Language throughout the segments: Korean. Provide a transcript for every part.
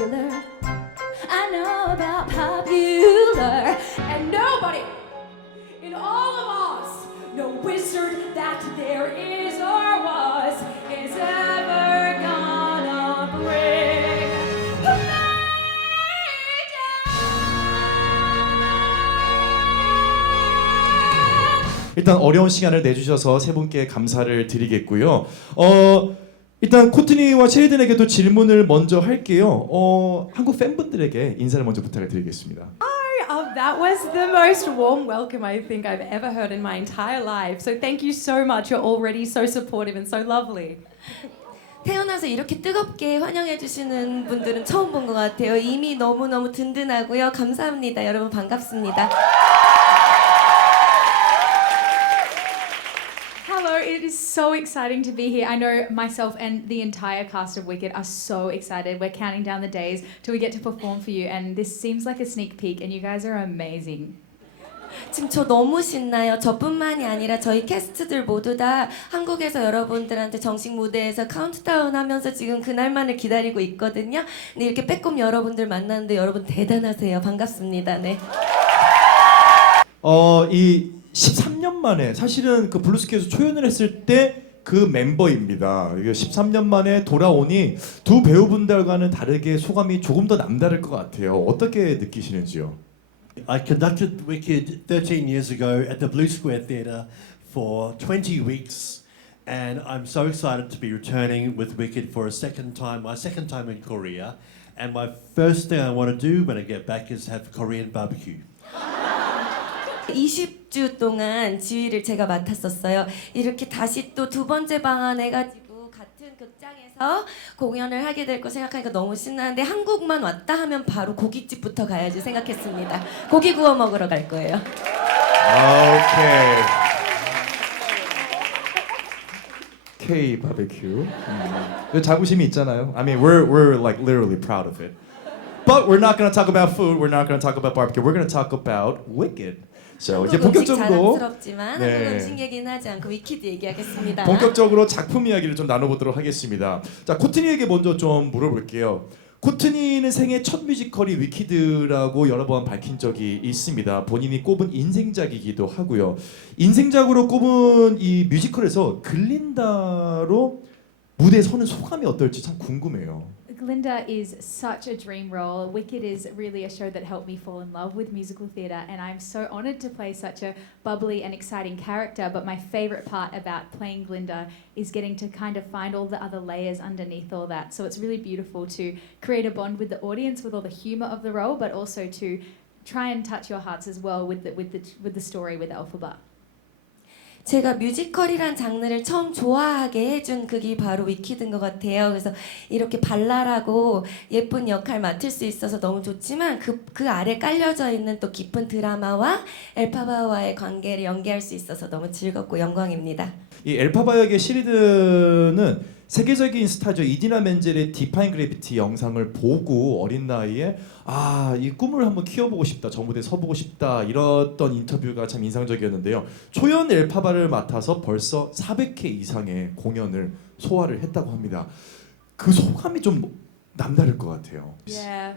popular. I know about popular. And nobody in all of us, no wizard that there is or was, is ever gonna bring me down. 일단 어려운 시간을 내주셔서 세 분께 감사를 드리겠고요. 일단 코트니와 셰리든에게도 질문을 먼저 할게요. 한국 팬분들에게 인사를 먼저 부탁을 드리겠습니다. That was the most warm welcome I think I've ever heard in my entire life. So thank you so much. You're already so supportive and so lovely. 태어나서 이렇게 뜨겁게 환영해 주시는 분들은 처음 본 것 같아요. 이미 너무너무 든든하고요. 감사합니다. 여러분 반갑습니다. Hello, it is so exciting to be here. I know myself and the entire cast of Wicked are so excited. We're counting down the days till we get to perform for you, and this seems like a sneak peek, and you guys are amazing. 지금 저 너무 신나요. 저뿐만이 아니라 저희 캐스트들 모두 다 한국에서 여러분들한테 정식 무대에서 카운트다운 하면서 지금 그날만을 기다리고 있거든요. 근데 이렇게 빼꼼 여러분들 만났는데 여러분 대단하세요. 반갑습니다. 네. 이 13년 만에 사실은 그 블루스키에서 초연을 했을 때 그 멤버입니다. 이게 13년 만에 돌아오니 두 배우분들과는 다르게 소감이 조금 더 남다를 것 같아요. 어떻게 느끼시는지요? I conducted Wicked 13 years ago at the Blue Square Theatre for 20 weeks, and I'm so excited to be returning with Wicked for a second time, my second time in Korea. And my first thing I want to do when I get back is have Korean barbecue. 20주 동안 지휘를 제가 맡았었어요. 이렇게 다시 또 두 번째 방한 해가지고 같은 극장에서 공연을 하게 될 거 생각하니까 너무 신나는데 한국만 왔다 하면 바로 고깃집부터 가야지 생각했습니다. 고기 구워 먹으러 갈 거예요. 오케이. K 바베큐. 자부심이 있잖아요. I mean, we're like literally proud of it. But we're not going to talk about food. We're not going to talk about barbecue. We're going to talk about Wicked. So 이제 한국 음식 본격적으로 자랑스럽지만 네. 한국 음식 얘기는 하지 않고 위키드 얘기하겠습니다. 본격적으로 작품 이야기를 좀 나눠보도록 하겠습니다. 자, 코트니에게 먼저 좀 물어볼게요. 코트니는 생애 첫 뮤지컬이 위키드라고 여러 번 밝힌 적이 있습니다. 본인이 꼽은 인생작이기도 하고요. 인생작으로 꼽은 이 뮤지컬에서 글린다로 무대에 서는 소감이 어떨지 참 궁금해요. Glinda is such a dream role. Wicked is really a show that helped me fall in love with musical theatre, and I'm so honoured to play such a bubbly and exciting character. But my favourite part about playing Glinda is getting to kind of find all the other layers underneath all that. So it's really beautiful to create a bond with the audience with all the humour of the role, but also to try and touch your hearts as well with the story with Elphaba. 제가 뮤지컬이란 장르를 처음 좋아하게 해준 극이 바로 위키드인 것 같아요. 그래서 이렇게 발랄하고 예쁜 역할 맡을 수 있어서 너무 좋지만 그 아래 깔려져 있는 또 깊은 드라마와 엘파바와의 관계를 연기할 수 있어서 너무 즐겁고 영광입니다. 이 엘파바 역의 시리드는 세계적인 스타죠. 이디나 멘젤의 디파인 그래비티 영상을 보고 어린 나이에 이 꿈을 한번 키워보고 싶다, 저 무대에 서보고 싶다 이랬던 인터뷰가 참 인상적이었는데요. 초연 엘파바를 맡아서 벌써 400회 이상의 공연을 소화를 했다고 합니다. 그 소감이 좀 남다를 것 같아요. Yeah.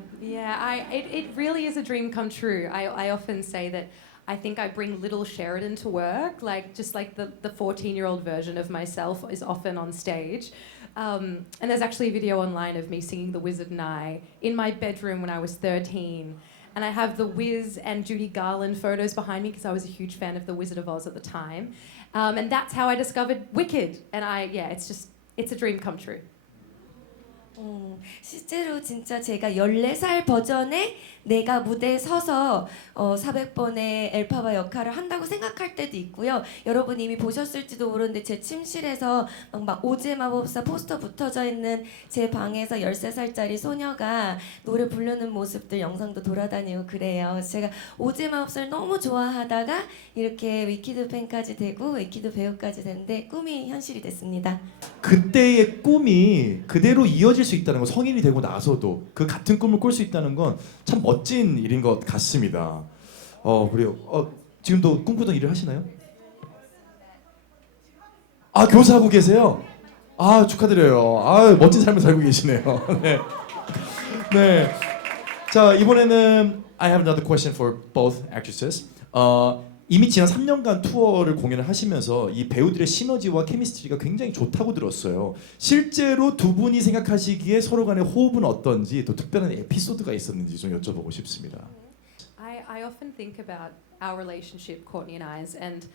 It really is a dream come true. I often say that I think I bring little Sheridan to work, just like the 14-year-old version of myself is often on stage. And there's actually a video online of me singing The Wizard and I in my bedroom when I was 13. And I have the Wiz and Judy Garland photos behind me because I was a huge fan of The Wizard of Oz at the time. And that's how I discovered Wicked. And it's a dream come true. 실제로 진짜 제가 14살 버전에 내가 무대에 서서 400번의 엘파바 역할을 한다고 생각할 때도 있고요. 여러분 이미 보셨을지도 모르는데 제 침실에서 막 오즈의 마법사 포스터 붙어져 있는 제 방에서 13살짜리 소녀가 노래 부르는 모습들 영상도 돌아다니고 그래요. 그래서 제가 오즈의 마법사를 너무 좋아하다가 이렇게 위키드 팬까지 되고 위키드 배우까지 됐는데 꿈이 현실이 됐습니다. 그때의 꿈이 그대로 이어질 수 있다는 거, 성인이 되고 나서도 그 같은 꿈을 꿀 수 있다는 건 참 멋진 일인 것 같습니다. 그래요. 지금도 꿈꾸던 일을 하시나요? 교사하고 계세요? 축하드려요. 멋진 삶을 살고 계시네요. 네. 네. 자 이번에는 I have another question for both actresses. 이미 지난 3년간 투어를 공연을 하시면서 이 배우들의 시너지와 케미스트리가 굉장히 좋다고 들었어요. 실제로 두 분이 생각하시기에 서로 간의 호흡은 어떤지 또 특별한 에피소드가 있었는지 좀 여쭤보고 싶습니다. I often think about our relationship, Courtney and I's, and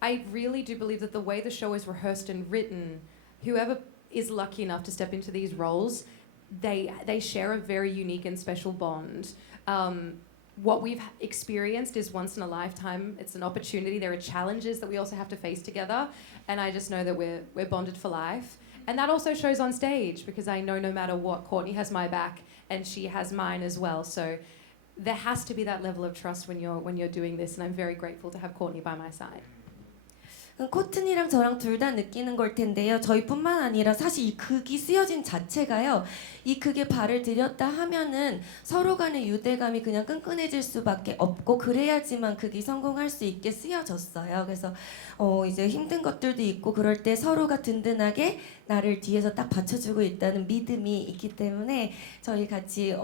I really do believe that the way the show is rehearsed and written, whoever is lucky enough to step into these roles, they share a very unique and special bond. What we've experienced is once in a lifetime. It's an opportunity. There are challenges that we also have to face together, and I just know that we're bonded for life. And that also shows on stage because I know no matter what, Courtney has my back and she has mine as well. So there has to be that level of trust when you're doing this, and I'm very grateful to have Courtney by my side. 코튼이랑 저랑 둘 다 느끼는 걸 텐데요. 저희뿐만 아니라 사실 이 극이 쓰여진 자체가요. 이 극에 발을 들였다 하면은 서로 간의 유대감이 그냥 끈끈해질 수밖에 없고 그래야지만 극이 성공할 수 있게 쓰여졌어요. 그래서 이제 힘든 것들도 있고 그럴 때 서로가 든든하게 나를 뒤에서 딱 받쳐주고 있다는 믿음이 있기 때문에 저희 같이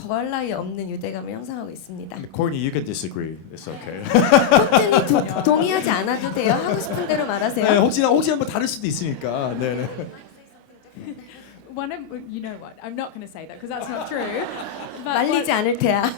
더할 나위 없는 유대감을 형성하고 있습니다. Courtney, you can disagree. It's okay. 코튼이 동의하지 않아도 돼요. 하고 싶은 대로 말하세요. 네, 혹시 한번 다를 수도 있으니까. 네. One of you know what? I'm not going to say that because that's not true. 말리지 않을 테야.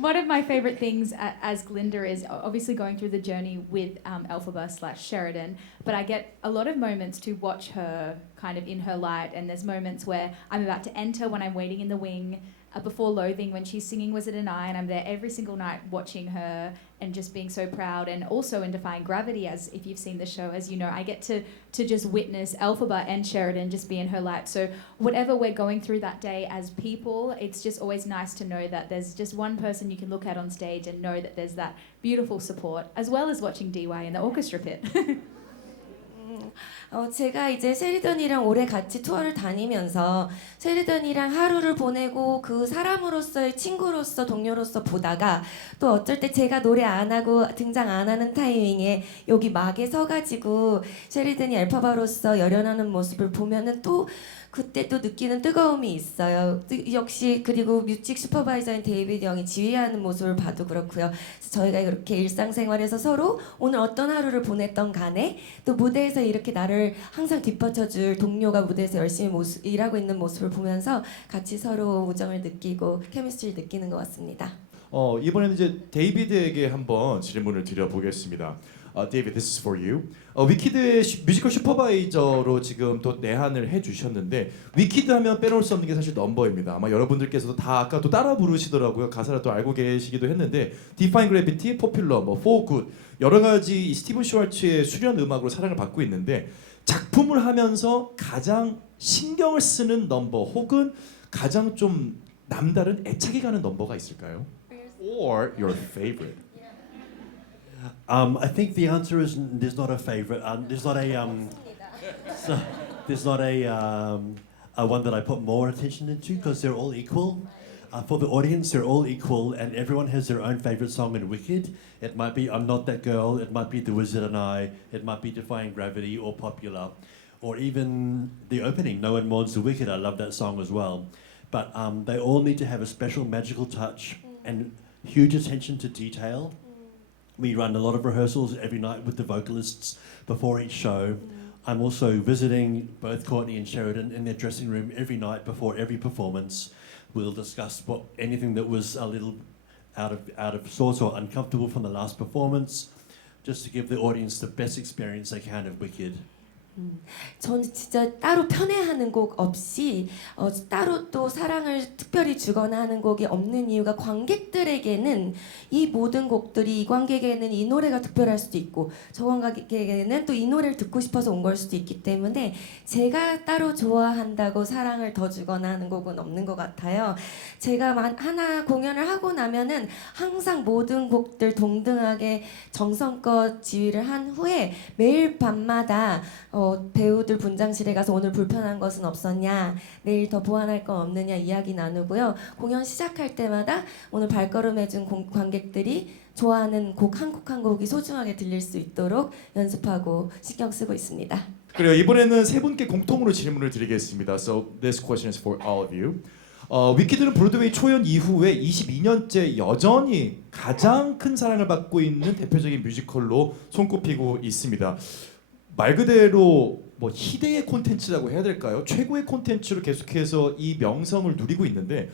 One of my favorite things as Glinda is obviously going through the journey with Elphaba / Sheridan, but I get a lot of moments to watch her kind of in her light, and there's moments where I'm about to enter when I'm waiting in the wing. Before Loathing, when she's singing Wizard and I, and I'm there every single night watching her and just being so proud. And also in Defying Gravity, as if you've seen the show, as you know, I get to just witness Elphaba and Sheridan just be in her light. So whatever we're going through that day as people, it's just always nice to know that there's just one person you can look at on stage and know that there's that beautiful support, as well as watching DY in the orchestra pit. 제가 이제 셰리던이랑 오래 같이 투어를 다니면서 셰리던이랑 하루를 보내고 그 사람으로서의 친구로서 동료로서 보다가 또 어쩔 때 제가 노래 안 하고 등장 안 하는 타이밍에 여기 막에 서가지고 셰리던이 엘파바로서 열연하는 모습을 보면은 또 그때 또 느끼는 뜨거움이 있어요. 역시 그리고 뮤직 슈퍼바이저인 데이비드 영이 지휘하는 모습을 봐도 그렇고요. 그래서 저희가 이렇게 일상생활에서 서로 오늘 어떤 하루를 보냈던 간에 또 무대에서 이렇게 나를 항상 뒷받쳐줄 동료가 무대에서 열심히 일하고 있는 모습을 보면서 같이 서로 우정을 느끼고 케미스트리를 느끼는 것 같습니다. 이번에는 이제 데이비드에게 한번 질문을 드려보겠습니다. David, this is for you. 위키드의 뮤지컬 슈퍼바이저로 지금 또 내한을 해주셨는데 위키드 하면 빼놓을 수 없는 게 사실 넘버입니다. 아마 여러분들께서도 다 아까 또 따라 부르시더라고요. 가사를 또 알고 계시기도 했는데 Defying Gravity, Popular, For Good 여러 가지 이 스티븐 슈왈츠의 수련 음악으로 사랑을 받고 있는데 작품을 하면서 가장 신경을 쓰는 넘버 혹은 가장 좀 남다른 애착이 가는 넘버가 있을까요? Or your favorite? I think the answer is there's not a favorite. There's not a so there's not a one that I put more attention into because they're all equal. For the audience, they're all equal, and everyone has their own favorite song in Wicked. It might be "I'm Not That Girl," it might be "The Wizard and I," it might be "Defying Gravity" or "Popular," or even the opening "No One Mourns the Wicked." I love that song as well. But they all need to have a special magical touch and huge attention to detail. We run a lot of rehearsals every night with the vocalists before each show. I'm also visiting both Courtney and Sheridan in their dressing room every night before every performance. We'll discuss anything that was a little out of sorts or uncomfortable from the last performance, just to give the audience the best experience they can of Wicked. 저는 진짜 따로 편애하는 곡 없이 따로 또 사랑을 특별히 주거나 하는 곡이 없는 이유가 관객들에게는 이 모든 곡들이 이 관객에게는 이 노래가 특별할 수도 있고 저 관객에게는 또 이 노래를 듣고 싶어서 온 걸 수도 있기 때문에 제가 따로 좋아한다고 사랑을 더 주거나 하는 곡은 없는 것 같아요. 제가 하나 공연을 하고 나면은 항상 모든 곡들 동등하게 정성껏 지휘를 한 후에 매일 밤마다 배우들 분장실에 가서 오늘 불편한 것은 없었냐, 내일 더 보완할 건 없느냐 이야기 나누고요. 공연 시작할 때마다 오늘 발걸음해준 관객들이 좋아하는 곡 한 곡 한 곡이 소중하게 들릴 수 있도록 연습하고 신경 쓰고 있습니다. 그래요. 이번에는 세 분께 공통으로 질문을 드리겠습니다. So this question is for all of you. 위키드는 브로드웨이 초연 이후에 22년째 여전히 가장 큰 사랑을 받고 있는 대표적인 뮤지컬로 손꼽히고 있습니다. 말 그대로 뭐 희대의 콘텐츠라고 해야 될까요? 최고의 콘텐츠로 계속해서 이 명성을 누리고 있는데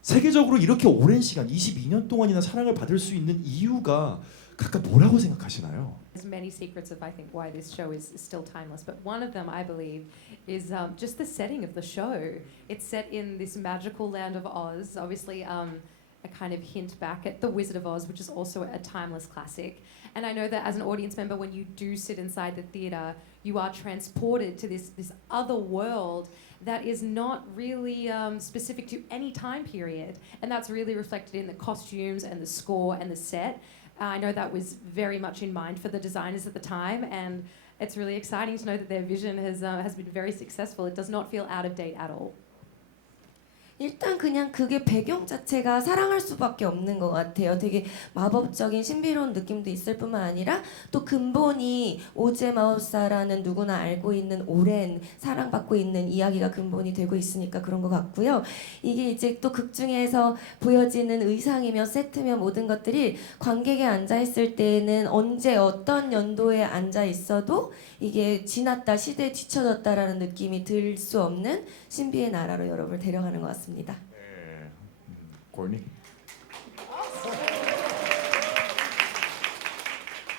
세계적으로 이렇게 오랜 시간 22년 동안이나 사랑을 받을 수 있는 이유가 각각 뭐라고 생각하시나요? There's many secrets of I think why this show is still timeless, but one of them I believe is just the setting of the show. It's set in this magical land of Oz, obviously a kind of hint back at The Wizard of Oz, which is also a timeless classic. And I know that as an audience member, when you do sit inside the theatre, you are transported to this other world that is not really specific to any time period, and that's really reflected in the costumes and the score and the set. I know that was very much in mind for the designers at the time, and it's really exciting to know that their vision has been very successful. It does not feel out of date at all. 일단 그냥 그게 배경 자체가 사랑할 수밖에 없는 것 같아요. 되게 마법적인 신비로운 느낌도 있을 뿐만 아니라 또 근본이 오제 마우사라는 누구나 알고 있는 오랜 사랑받고 있는 이야기가 근본이 되고 있으니까 그런 것 같고요. 이게 이제 또 극 중에서 보여지는 의상이며 세트며 모든 것들이 관객에 앉아 있을 때에는 언제 어떤 연도에 앉아 있어도 이게 지났다 시대에 뒤처졌다라는 느낌이 들 수 없는 신비의 나라로 여러분을 데려가는 것 같습니다. 네. 골니?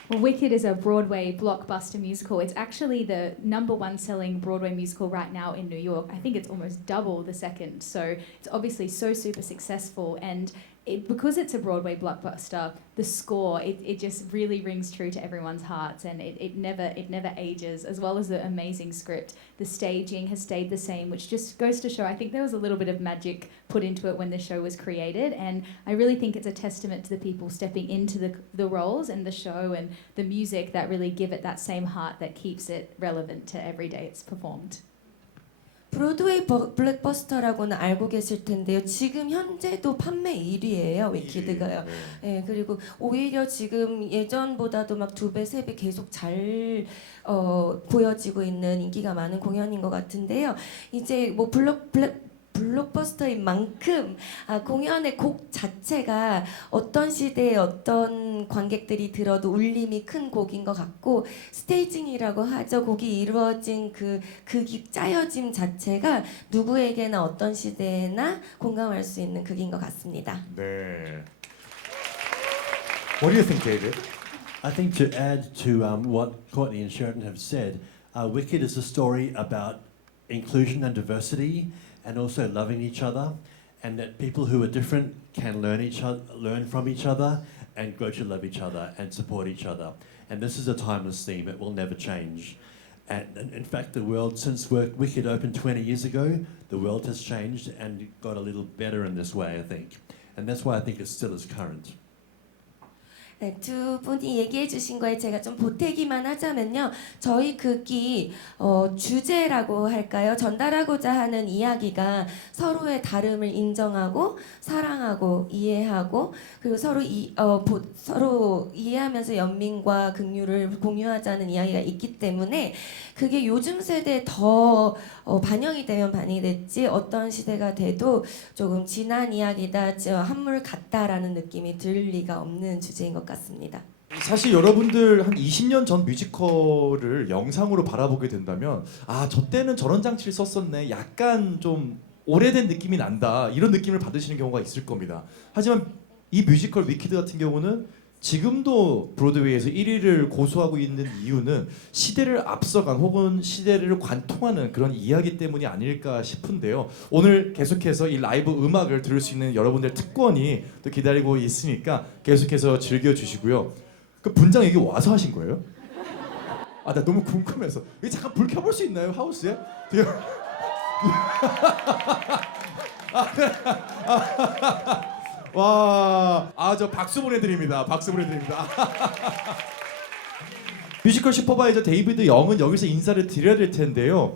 Well, Wicked is a Broadway blockbuster musical. It's actually the #1 selling Broadway musical right now in New York. I think it's almost double the second. So it's obviously so super successful, and because it's a Broadway blockbuster, the score it just really rings true to everyone's hearts, and it never ages. As well as the amazing script, the staging has stayed the same, which just goes to show. I think there was a little bit of magic put into it when the show was created, and I really think it's a testament to the people stepping into the roles and the show and the music that really give it that same heart that keeps it relevant to every day it's performed. 브로드웨이 블랙버스터라고는 알고 계실 텐데요. 지금 현재도 판매 1위예요. 위키드가요. 예, 그리고 오히려 지금 예전보다도 막 2배, 3배 계속 잘 보여지고 있는 인기가 많은 공연인 것 같은데요. 이제 뭐 블록버스터인 만큼 공연의 곡 자체가 어떤 시대에 어떤 관객들이 들어도 울림이 큰 곡인 것 같고, 스테이징이라고 하죠. 곡이 이루어진 그 극이 짜여짐 자체가 누구에게나 어떤 시대에나 공감할 수 있는 극인 것 같습니다. 네. What do you think, David? I think to add to what Courtney and Sheridan have said, Wicked is a story about inclusion and diversity, and also loving each other, and that people who are different can learn from each other, and grow to love each other and support each other. And this is a timeless theme; it will never change. And in fact, the world, since Wicked opened 20 years ago, the world has changed and got a little better in this way, I think. And that's why I think it's still as current. 네, 두 분이 얘기해 주신 거에 제가 좀 보태기만 하자면요. 저희 극이 주제라고 할까요? 전달하고자 하는 이야기가 서로의 다름을 인정하고 사랑하고 이해하고, 그리고 서로 이해하면서 연민과 긍휼을 공유하자는 이야기가 있기 때문에 그게 요즘 세대에 더 반영이 되면 반영이 됐지, 어떤 시대가 돼도 조금 지난 이야기다, 한물 같다라는 느낌이 들 리가 없는 주제인 것 같습니다. 사실 여러분들 한 20년 전 뮤지컬을 영상으로 바라보게 된다면 저 때는 저런 장치를 썼었네, 약간 좀 오래된 느낌이 난다, 이런 느낌을 받으시는 경우가 있을 겁니다. 하지만 이 뮤지컬 위키드 같은 경우는 지금도 브로드웨이에서 1위를 고수하고 있는 이유는 시대를 앞서간 혹은 시대를 관통하는 그런 이야기 때문이 아닐까 싶은데요. 오늘 계속해서 이 라이브 음악을 들을 수 있는 여러분들 특권이 또 기다리고 있으니까 계속해서 즐겨주시고요. 그 분장 여기 와서 하신 거예요? 나 너무 궁금해서. 여기 잠깐 불 켜볼 수 있나요, 하우스에? 되게 와, 저 박수 보내드립니다. 박수 보내드립니다. 뮤지컬 슈퍼바이저 데이비드 영은 여기서 인사를 드려야 될 텐데요.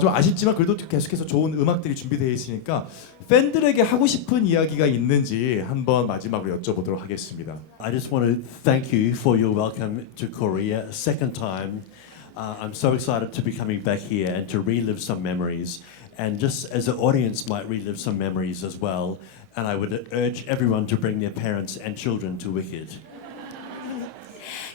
좀 아쉽지만 그래도 계속해서 좋은 음악들이 준비되어 있으니까 팬들에게 하고 싶은 이야기가 있는지 한번 마지막으로 여쭤보도록 하겠습니다. I just want to thank you for your welcome to Korea a second time. I'm so excited to be coming back here and to relive some memories. And just as the audience might relive some memories as well. And I would urge everyone to bring their parents and children to Wicked.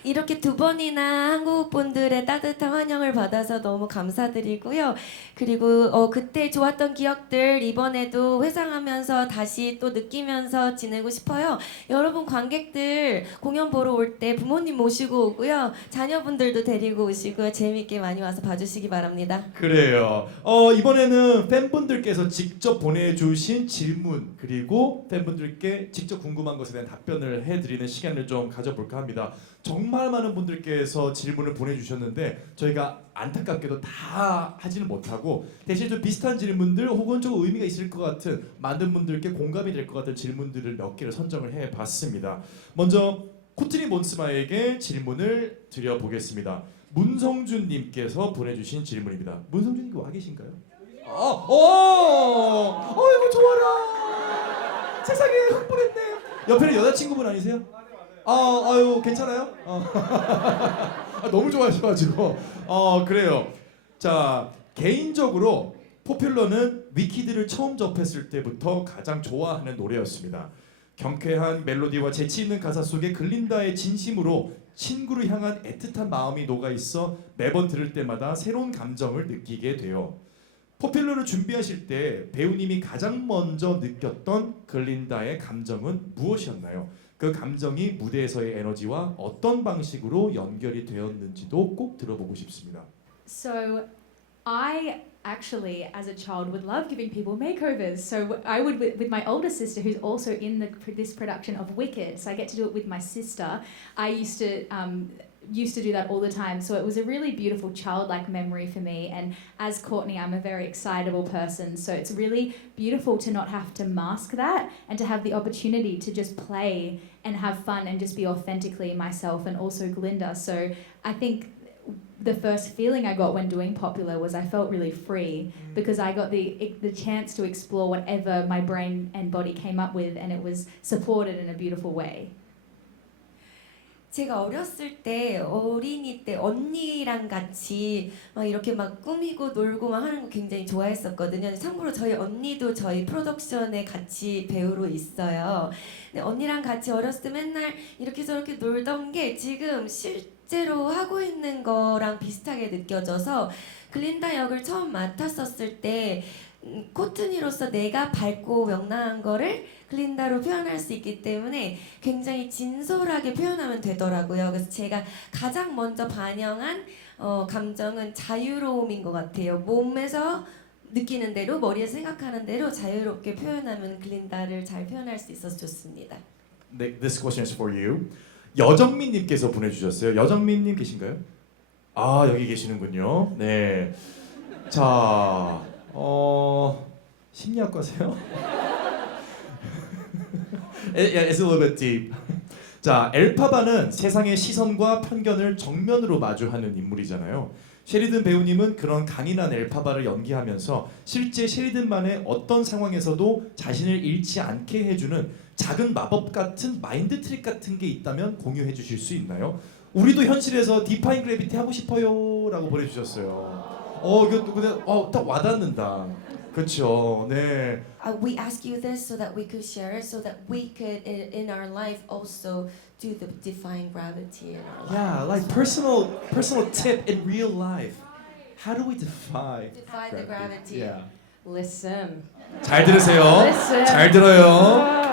이렇게 두 번이나 한국 분들의 따뜻한 환영을 받아서 너무 감사드리고요. 그리고 그때 좋았던 기억들 이번에도 회상하면서 다시 또 느끼면서 지내고 싶어요. 여러분 관객들 공연 보러 올 때 부모님 모시고 오고요. 자녀분들도 데리고 오시고요. 재미있게 많이 와서 봐주시기 바랍니다. 그래요. 이번에는 팬분들께서 직접 보내주신 질문 그리고 팬분들께 직접 궁금한 것에 대한 답변을 해드리는 시간을 좀 가져볼까 합니다. 정말 많은 분들께서 질문을 보내주셨는데 저희가 안타깝게도 다 하지는 못하고 대신 좀 비슷한 질문들 혹은 좀 의미가 있을 것 같은 많은 분들께 공감이 될 것 같은 질문들을 몇 개를 선정을 해봤습니다. 먼저 코트니 몬스마에게 질문을 드려보겠습니다. 문성준님께서 보내주신 질문입니다. 문성준님 와 계신가요? 이거 좋아라. 세상에 흥분했네. 옆에는 여자친구분 아니세요? 아유 괜찮아요? 너무 좋아하셔가지고 그래요. 자 개인적으로 포퓰러는 위키드를 처음 접했을 때부터 가장 좋아하는 노래였습니다. 경쾌한 멜로디와 재치 있는 가사 속에 글린다의 진심으로 친구를 향한 애틋한 마음이 녹아 있어 매번 들을 때마다 새로운 감정을 느끼게 돼요. 포퓰러를 준비하실 때 배우님이 가장 먼저 느꼈던 글린다의 감정은 무엇이었나요? 그 감정이 무대에서의 에너지와 어떤 방식으로 연결이 되었는지도 꼭 들어보고 싶습니다. So I actually, as a child, would love giving people makeovers. So I would, with my older sister, who's also in this production of Wicked. So I get to do it with my sister. I used to do that all the time. So it was a really beautiful childlike memory for me. And as Courtney, I'm a very excitable person. So it's really beautiful to not have to mask that and to have the opportunity to just play and have fun and just be authentically myself and also Glinda. So I think the first feeling I got when doing Popular was I felt really free because I got the chance to explore whatever my brain and body came up with, and it was supported in a beautiful way. 제가 어렸을 때 어린이 때 언니랑 같이 막 이렇게 막 꾸미고 놀고 막 하는 거 굉장히 좋아했었거든요. 참고로 저희 언니도 저희 프로덕션에 같이 배우로 있어요. 근데 언니랑 같이 어렸을 때 맨날 이렇게 저렇게 놀던 게 지금 실제로 하고 있는 거랑 비슷하게 느껴져서 글린다 역을 처음 맡았었을 때 코트니로서 내가 밝고 명랑한 거를 글린다로 표현할 수 있기 때문에 굉장히 진솔하게 표현하면 되더라고요. 그래서 제가 가장 먼저 반영한 감정은 자유로움인 것 같아요. 몸에서 느끼는 대로 머리에서 생각하는 대로 자유롭게 표현하면 글린다를 잘 표현할 수 있어서 좋습니다. 네, this question is for you. 여정민님께서 보내주셨어요. 여정민님 계신가요? 여기 계시는군요. 네. 자, 심리학과세요? It's a little bit deep. 자, 엘파바는 세상의 시선과 편견을 정면으로 마주하는 인물이잖아요. 셰리든 배우님은 그런 강인한 엘파바를 연기하면서 실제 셰리든만의 어떤 상황에서도 자신을 잃지 않게 해주는 작은 마법 같은 마인드 트릭 같은 게 있다면 공유해 주실 수 있나요? 우리도 현실에서 디파인 그래비티 하고 싶어요라고 보내주셨어요. 이거 근데 딱 와닿는다. 그렇죠. 네. We ask you this so that we could share it, so that we could in our life also do the defying gravity in our life. Yeah, like personal tip in real life. How do we defy Defy the gravity. Yeah. Listen. 잘 들으세요. Listen. 잘 들어요.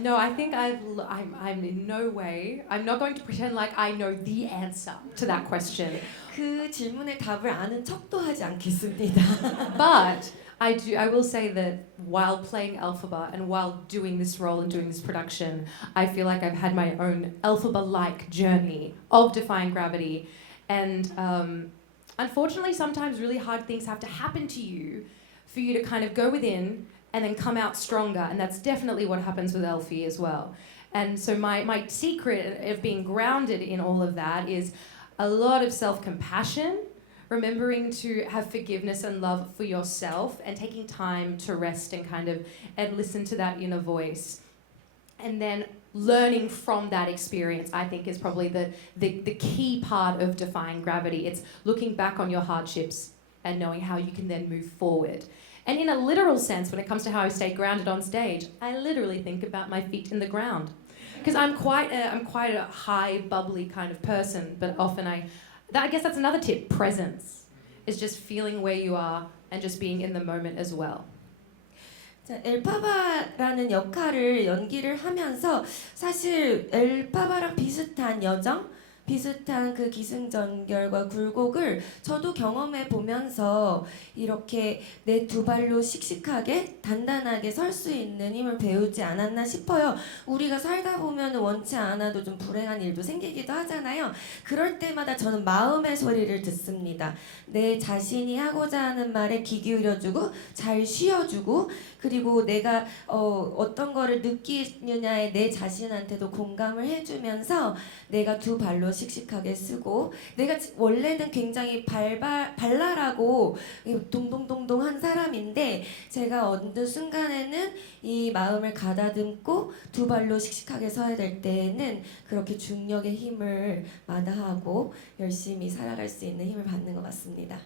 No, I think I'm in no way. I'm not going to pretend like I know the answer to that question. 그 질문의 답을 아는 척도 하지 않겠습니다. But I will say that while playing Elphaba and while doing this role and doing this production, I feel like I've had my own Elphaba-like journey of defying gravity, and unfortunately, sometimes really hard things have to happen to you for you to kind of go within and then come out stronger, and that's definitely what happens with Elfie as well. And so my secret of being grounded in all of that is a lot of self-compassion, remembering to have forgiveness and love for yourself, and taking time to rest and and listen to that inner voice. and then learning from that experience, I think, is probably the key part of defying gravity. It's looking back on your hardships and knowing how you can then move forward. And in a literal sense, when it comes to how I stay grounded on stage, I literally think about my feet in the ground. Because I'm quite a high, bubbly kind of person, but often I guess that's another tip, presence. Is just feeling where you are and just being in the moment as well. 자, 엘파바라는 역할을 연기를 하면서 사실 엘파바랑 비슷한 여정, 비슷한 그 기승전결과 굴곡을 저도 경험해 보면서 이렇게 내 두 발로 씩씩하게 단단하게 설 수 있는 힘을 배우지 않았나 싶어요. 우리가 살다 보면 원치 않아도 좀 불행한 일도 생기기도 하잖아요. 그럴 때마다 저는 마음의 소리를 듣습니다. 내 자신이 하고자 하는 말에 귀 기울여주고 잘 쉬어주고 그리고 내가 어떤 거를 느끼느냐에 내 자신한테도 공감을 해주면서 내가 두 발로 씩씩하게 쓰고 내가 원래는 굉장히 발랄하고 동동동동한 사람인데 제가 어느 순간에는 이 마음을 가다듬고 두 발로 씩씩하게 서야 될 때에는 그렇게 중력의 힘을 마다하고 열심히 살아갈 수 있는 힘을 받는 것 같습니다.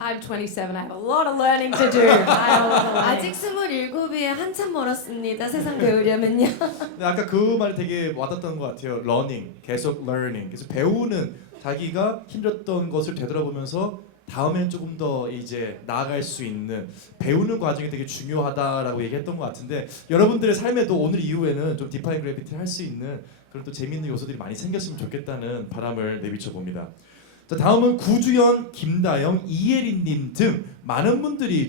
I'm 27. I have a lot of learning to do. I have a lot of 아직 learning. 27에 한참 멀었습니다. 세상 배우려면요. 근데 아까 그 말이 되게 와닿았던 것 같아요. learning, 계속 learning. 그래서 배우는 자기가 힘들었던 것을 되돌아보면서 다음에는 조금 더 이제 나아갈 수 있는 배우는 과정이 되게 중요하다라고 얘기했던 것 같은데 여러분들의 삶에도 오늘 이후에는 좀 디파인 그래비티를 할 수 있는 그런 또 재미있는 요소들이 많이 생겼으면 좋겠다는 바람을 내비쳐 봅니다. 자, 다음은 구주연, 김다영, 이예린님 등 많은 분들이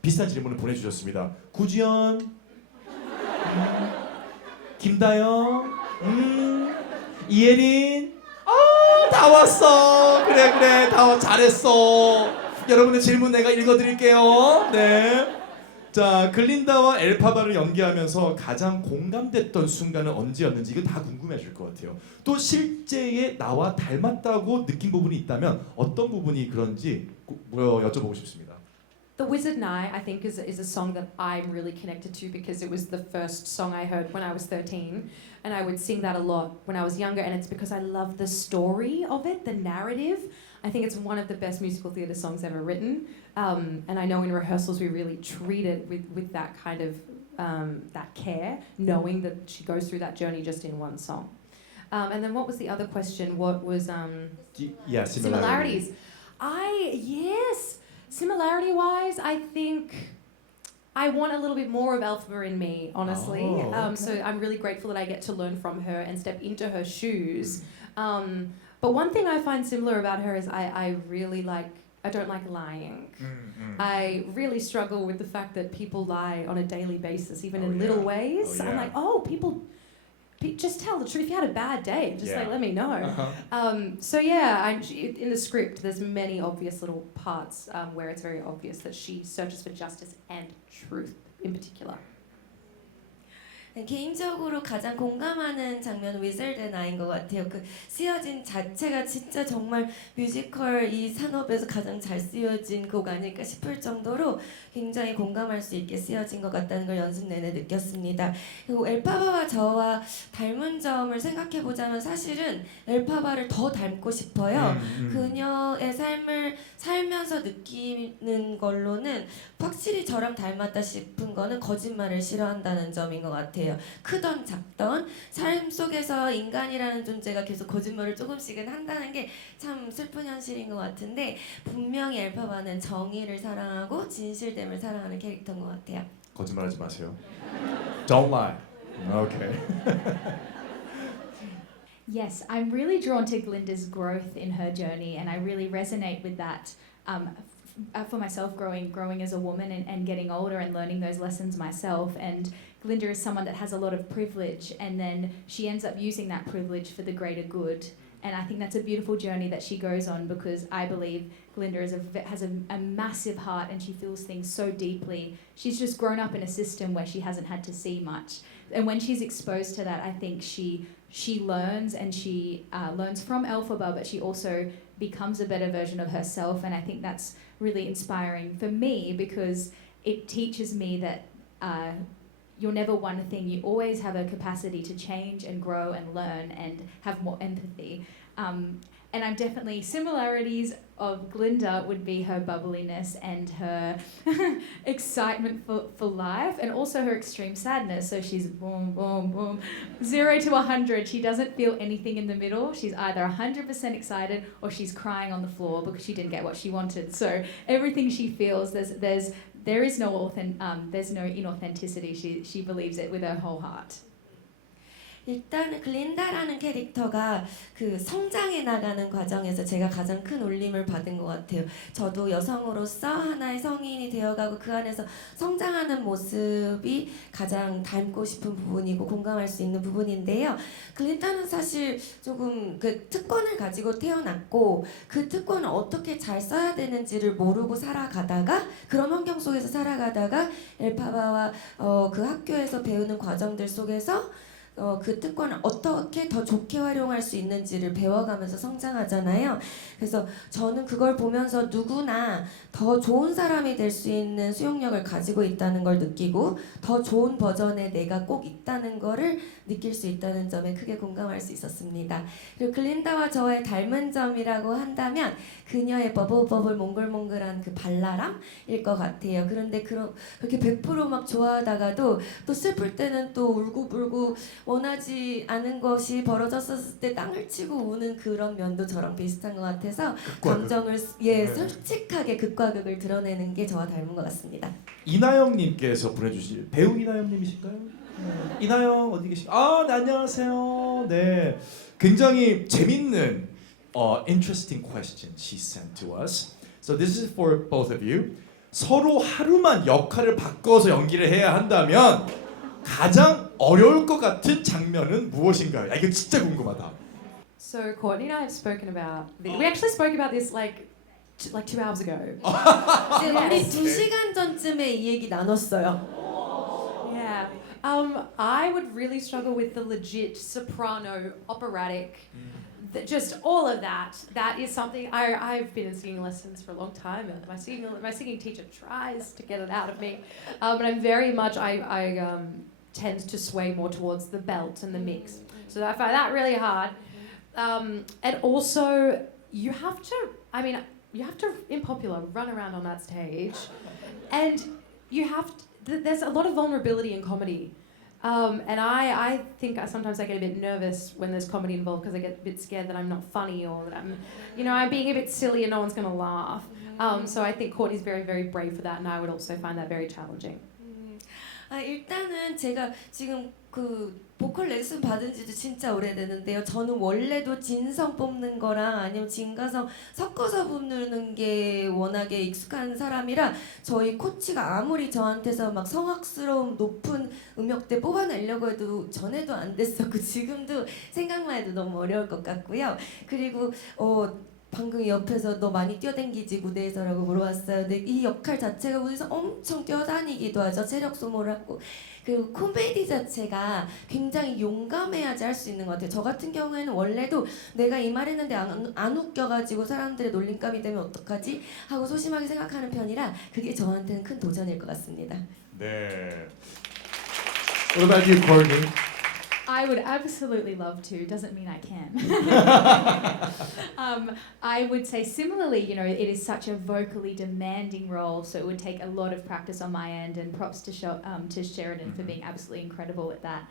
비슷한 질문을 보내주셨습니다. 구주연, 김다영, 이예린, 다 왔어. 그래, 잘했어. 여러분의 질문 내가 읽어드릴게요. 네. 자, 글린다와 엘파바를 연기하면서 가장 공감됐던 순간은 언제였는지 이거 다 궁금해질 것 같아요. 또 실제의 나와 닮았다고 느낀 부분이 있다면 어떤 부분이 그런지 여쭤보고 싶습니다. The Wizard and I think, is a song that I'm really connected to because it was the first song I heard when I was 13. And I would sing that a lot when I was younger. And it's because I love the story of it, the narrative. I think it's one of the best musical theatre songs ever written. And I know in rehearsals we really treat it with that kind of that care, knowing that she goes through that journey just in one song. And then what was the other question? What was Yeah, similarities? Similarity-wise, I think I want a little bit more of Elphaba in me, honestly. Okay. So I'm really grateful that I get to learn from her and step into her shoes. But one thing I find similar about her is I don't like lying. I really struggle with the fact that people lie on a daily basis, even in little ways. I'm like, just tell the truth. If you had a bad day, just let me know. So yeah, in the script, there's many obvious little parts where it's very obvious that she searches for justice and truth in particular. 개인적으로 가장 공감하는 장면은 Wizard and I인 것 같아요. 그 쓰여진 자체가 진짜 정말 뮤지컬 이 산업에서 가장 잘 쓰여진 곡 아닐까 싶을 정도로 굉장히 공감할 수 있게 쓰여진 것 같다는 걸 연습 내내 느꼈습니다. 그리고 엘파바와 저와 닮은 점을 생각해 보자면 사실은 엘파바를 더 닮고 싶어요. 그녀의 삶을 살면서 느끼는 걸로는 확실히 저랑 닮았다 싶은 거는 거짓말을 싫어한다는 점인 것 같아요. 크던 작던 삶 속에서 인간이라는 존재가 계속 거짓말을 조금씩은 한다는 게 참 슬픈 현실인 것 같은데 분명히 엘파바는 정의를 사랑하고 진실됨을 사랑하는 캐릭터인 것 같아요. 거짓말하지 마세요. Don't lie. Okay. Yes, I'm really drawn to Glinda's growth in her journey, and I really resonate with that. For myself, growing as a woman and getting older and learning those lessons myself. And Glinda is someone that has a lot of privilege, and then she ends up using that privilege for the greater good. And I think that's a beautiful journey that she goes on, because I believe Glinda has a massive heart and she feels things so deeply. She's just grown up in a system where she hasn't had to see much. And when she's exposed to that, I think she learns, and she learns from Elphaba, but she also becomes a better version of herself. And I think that's really inspiring for me, because it teaches me that you're never one thing. You always have a capacity to change and grow and learn and have more empathy. And I'm definitely similarities of Glinda would be her bubbliness and her excitement for life, and also her extreme sadness. So she's boom, boom, boom, 0 to 100. She doesn't feel anything in the middle. She's either 100% excited or she's crying on the floor because she didn't get what she wanted. So everything she feels, there is no there's no inauthenticity. She believes it with her whole heart. 일단은 글린다라는 캐릭터가 그 성장해 나가는 과정에서 제가 가장 큰 울림을 받은 것 같아요. 저도 여성으로서 하나의 성인이 되어가고 그 안에서 성장하는 모습이 가장 닮고 싶은 부분이고 공감할 수 있는 부분인데요. 글린다는 사실 조금 그 특권을 가지고 태어났고 그 특권을 어떻게 잘 써야 되는지를 모르고 살아가다가 그런 환경 속에서 살아가다가 엘파바와 그 학교에서 배우는 과정들 속에서 그 특권을 어떻게 더 좋게 활용할 수 있는지를 배워가면서 성장하잖아요. 그래서 저는 그걸 보면서 누구나 더 좋은 사람이 될 수 있는 수용력을 가지고 있다는 걸 느끼고 더 좋은 버전의 내가 꼭 있다는 거를 느낄 수 있다는 점에 크게 공감할 수 있었습니다. 그리고 글린다와 저의 닮은 점이라고 한다면 그녀의 버블버블 몽글몽글한 그 발랄함일 것 같아요. 그런데 그렇게 100% 좋아하다가도 또 슬플 때는 또 울고불고 원하지 않은 것이 벌어졌을 때 땅을 치고 우는 그런 면도 저랑 비슷한 것 같아서 감정을 솔직하게 극과 극을 드러내는 게 저와 닮은 것 같습니다. 이나영님께서 보내주실 배우 이나영님이실까요? 이나영 어디 계신가요? 네, 안녕하세요. 네, 굉장히 재밌는 interesting question she sent to us. So this is for both of you. 서로 하루만 역할을 바꿔서 연기를 해야 한다면 가장 어려울 것 같은 장면은 무엇인가요? 이거 진짜 궁금하다. So Courtney and I have spoken about we actually spoke about this like 2 hours ago. 이제 우리 2시간 전쯤에 이 얘기 나눴어요. Yeah. I would really struggle with the legit soprano, operatic, just all of that. That is something I've been in singing lessons for a long time, and my singing teacher tries to get it out of me. But I'm very much I tend to sway more towards the belt and the mix. So I find that really hard. And also you have to in popular run around on that stage, and there's a lot of vulnerability in comedy. And I think sometimes I get a bit nervous when there's comedy involved because I get a bit scared that I'm not funny or that I'm being a bit silly and no one's going to laugh. So I think Courtney's very, very brave for that, and I would also find that very challenging. 일단은 제가 지금 그 보컬 레슨 받은 지도 진짜 오래되는데요. 저는 원래도 진성 뽑는 거랑 아니면 진가성 섞어서 부르는 게 워낙에 익숙한 사람이라 저희 코치가 아무리 저한테서 막 성악스러운 높은 음역대 뽑아내려고 해도 전에도 안 됐었고 지금도 생각만 해도 너무 어려울 것 같고요. 그리고 방금 옆에서 너 많이 뛰어댕기지 무대에서라고 물어봤어요. 근데 이 역할 자체가 무대에서 엄청 뛰어다니기도 하죠. 체력 소모를 하고. 그리고 코미디 자체가 굉장히 용감해야지 할 수 있는 것 같아요. 저 같은 경우에는 원래도 내가 이 말 했는데 안 웃겨가지고 사람들의 놀림감이 되면 어떡하지? 하고 소심하게 생각하는 편이라 그게 저한테는 큰 도전일 것 같습니다. 네. What about you, Courtney? I would absolutely love to. Doesn't mean I can. I would say similarly, it is such a vocally demanding role, so it would take a lot of practice on my end. And props to Sheridan for being absolutely incredible at that.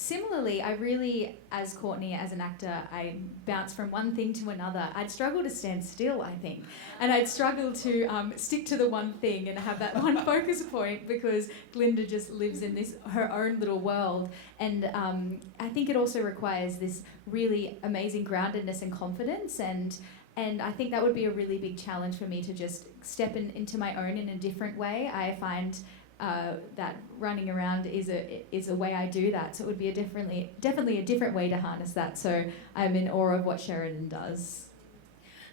Similarly, I really, as Courtney, as an actor, I bounce from one thing to another. I'd struggle to stand still, I think. And I'd struggle to stick to the one thing and have that one focus point because Glinda just lives in her own little world. And I think it also requires this really amazing groundedness and confidence. And I think that would be a really big challenge for me to just step into my own in a different way. I find that running around is a way I do that. So it would be definitely a different way to harness that. So I'm in awe of what Sheridan does.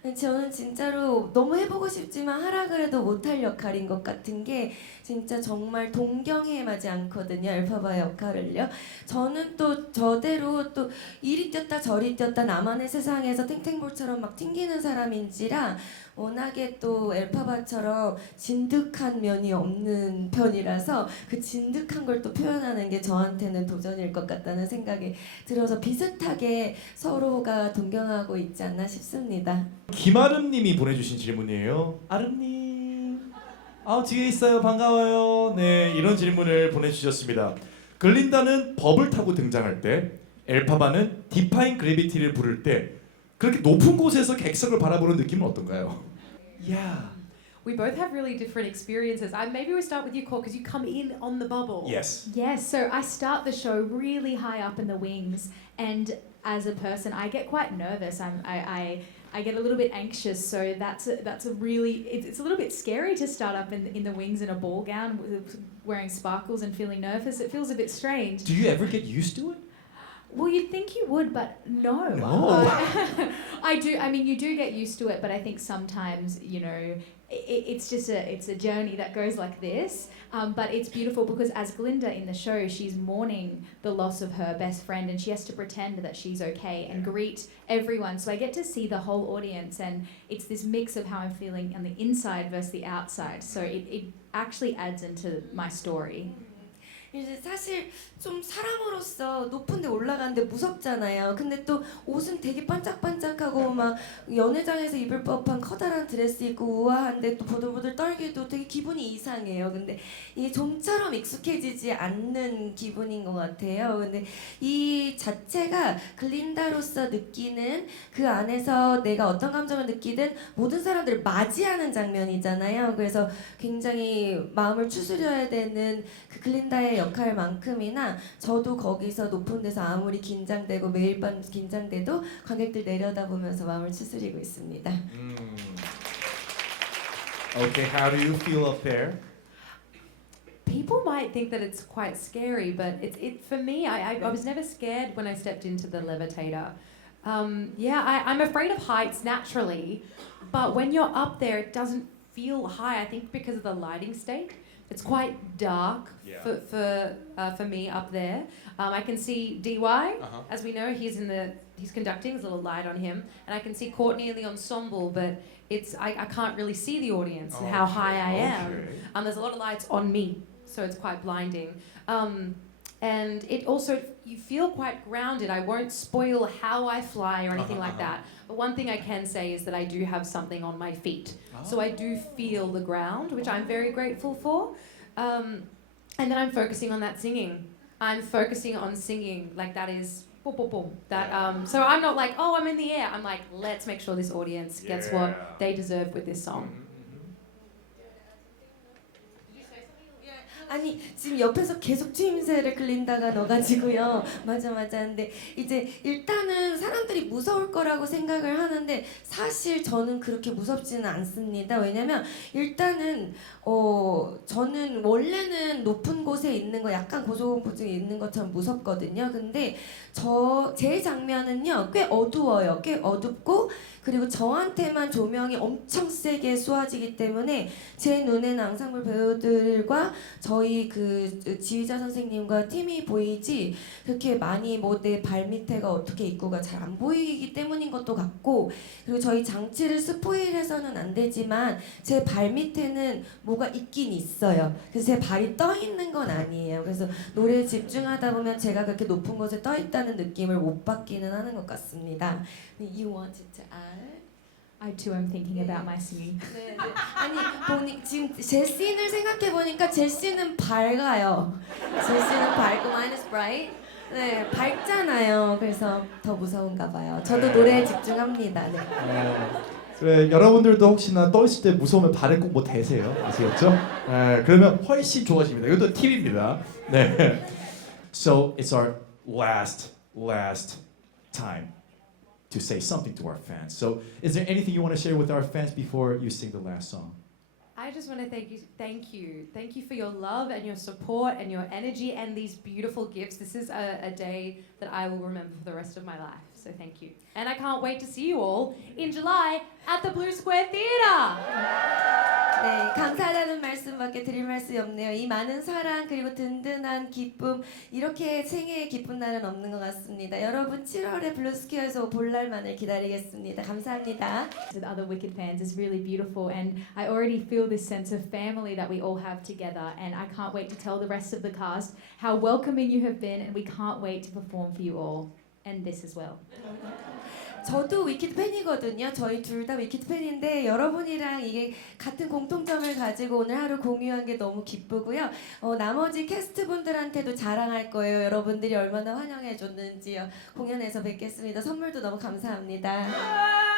저는 진짜로 너무 해보고 싶지만 하라 그래도 못할 역할인 것 같은 게 진짜 정말 동경에 않거든요. 엘파바의 역할을요. 저는 또 저대로 또 이리 뛰었다 저리 뛰었다 나만의 세상에서 탱탱볼처럼 막 튕기는 사람인지라 워낙에 또 엘파바처럼 진득한 면이 없는 편이라서 그 진득한 걸 또 표현하는 게 저한테는 도전일 것 같다는 생각이 들어서 비슷하게 서로가 동경하고 있지 않나 싶습니다. 김아름님이 보내주신 질문이에요. 아름님, 뒤에 있어요. 반가워요. 네, 이런 질문을 보내주셨습니다. 글린다는 버블 타고 등장할 때, 엘파바는 디파인 그래비티를 부를 때 그렇게 높은 곳에서 객석을 바라보는 느낌은 어떤가요? Yeah. We both have really different experiences. Maybe we start with you, Cole, because you come in on the bubble. Yes. Yes, so I start the show really high up in the wings, and as a person, I get quite nervous. I get a little bit anxious, so that's a really it's a little bit scary to start up in the wings in a ball gown, wearing sparkles and feeling nervous. It feels a bit strange. Do you ever get used to it? Well, you'd think you would, but no. No. I do. I mean, you do get used to it, but I think sometimes, you know, it's just it's a journey that goes like this. But it's beautiful because as Glinda in the show, she's mourning the loss of her best friend, and she has to pretend that she's okay and greet everyone. So I get to see the whole audience, and it's this mix of how I'm feeling on the inside versus the outside. So it actually adds into my story. 이제 사실 좀 사람으로서 높은 데 올라가는데 무섭잖아요. 근데 또 옷은 되게 반짝반짝하고 막 연회장에서 입을 법한 커다란 드레스 입고 우아한데 또 보들보들 떨기도 되게 기분이 이상해요. 근데 이게 좀처럼 익숙해지지 않는 기분인 것 같아요. 근데 이 자체가 글린다로서 느끼는 그 안에서 내가 어떤 감정을 느끼든 모든 사람들을 맞이하는 장면이잖아요. 그래서 굉장히 마음을 추스려야 되는 그 글린다의 역할만큼이나 저도 거기서 높은 데서 아무리 긴장되고 매일 밤 긴장돼도 관객들 내려다보면서 마음을 추스리고 있습니다. Okay, how do you feel up there? People might think that it's quite scary, but it for me, I was never scared when I stepped into the levitator. I'm afraid of heights naturally, but when you're up there, it doesn't feel high. I think because of the lighting state. It's quite dark for me up there. I can see DY, as we know, he's conducting. There's a little light on him, and I can see Courtney in the ensemble, but I can't really see the audience and how high I am. There's a lot of lights on me, so it's quite blinding. And it also, you feel quite grounded. I won't spoil how I fly or anything like that. But one thing I can say is that I do have something on my feet. So I do feel the ground, which I'm very grateful for. And then I'm focusing on that singing. I'm focusing on singing, like that is boom, boom, boom. That so I'm not like, oh, I'm in the air. I'm like, let's make sure this audience gets what they deserve with this song. 아니 지금 옆에서 계속 추임새를 글린다가 넣어가지고요. 맞아. 근데 이제 일단은 사람들이 무서울 거라고 생각을 하는데 사실 저는 그렇게 무섭지는 않습니다. 왜냐면 일단은 저는 원래는 높은 곳에 있는 거 약간 고소공포증이 있는 것처럼 무섭거든요. 근데 제 장면은요 꽤 어두워요. 꽤 어둡고 그리고 저한테만 조명이 엄청 세게 쏘아지기 때문에 제 눈에는 앙상블 배우들과 저희 그 지휘자 선생님과 팀이 보이지 그렇게 많이 뭐 내 발밑에가 어떻게 있고가 잘 안 보이기 때문인 것도 같고 그리고 저희 장치를 스포일해서는 안 되지만 제 발밑에는 뭐가 있긴 있어요. 그래서 제 발이 떠 있는 건 아니에요. 그래서 노래에 집중하다 보면 제가 그렇게 높은 곳에 떠 있다는 느낌을 못 받기는 하는 것 같습니다. You wanted to add? I too am thinking about my singing. 네. 아니 지금 제 씬을 생각해 보니까 제 씬은 밝아요. 제 씬은 밝고 mine is bright. 네, 밝잖아요. 그래서 더 무서운가 봐요. 저도 노래에 집중합니다. 네. 그래, 여러분들도 혹시나 떠 있을 때 무서우면 발에 꼭 뭐 대세요. 아시겠죠? 그러면 훨씬 좋아집니다. 이것도 팁입니다. 네. So it's our last time to say something to our fans. So is there anything you want to share with our fans before you sing the last song? I just want to thank you for your love and your support and your energy and these beautiful gifts. This is a day that I will remember for the rest of my life. So thank you. And I can't wait to see you all in July at the Blue Square Theatre. 네, 감사하다는 말씀 감사밖에 드릴 말씀이 없네요. 이 많은 사랑 그리고 든든한 기쁨 이렇게 생애의 기쁜 날은 없는 것 같습니다. 여러분 7월에 블루스퀘어에서 볼 날만을 기다리겠습니다. 감사합니다. With other Wicked fans is really beautiful, and I already feel this sense of family that we all have together, and I can't wait to tell the rest of the cast how welcoming you have been, and we can't wait to perform for you all, and this as well. 저도 위키드 팬이거든요. 저희 둘 다 위키드 팬인데 여러분이랑 이게 같은 공통점을 가지고 오늘 하루 공유한 게 너무 기쁘고요. 나머지 캐스트분들한테도 자랑할 거예요. 여러분들이 얼마나 환영해 줬는지요. 공연에서 뵙겠습니다. 선물도 너무 감사합니다.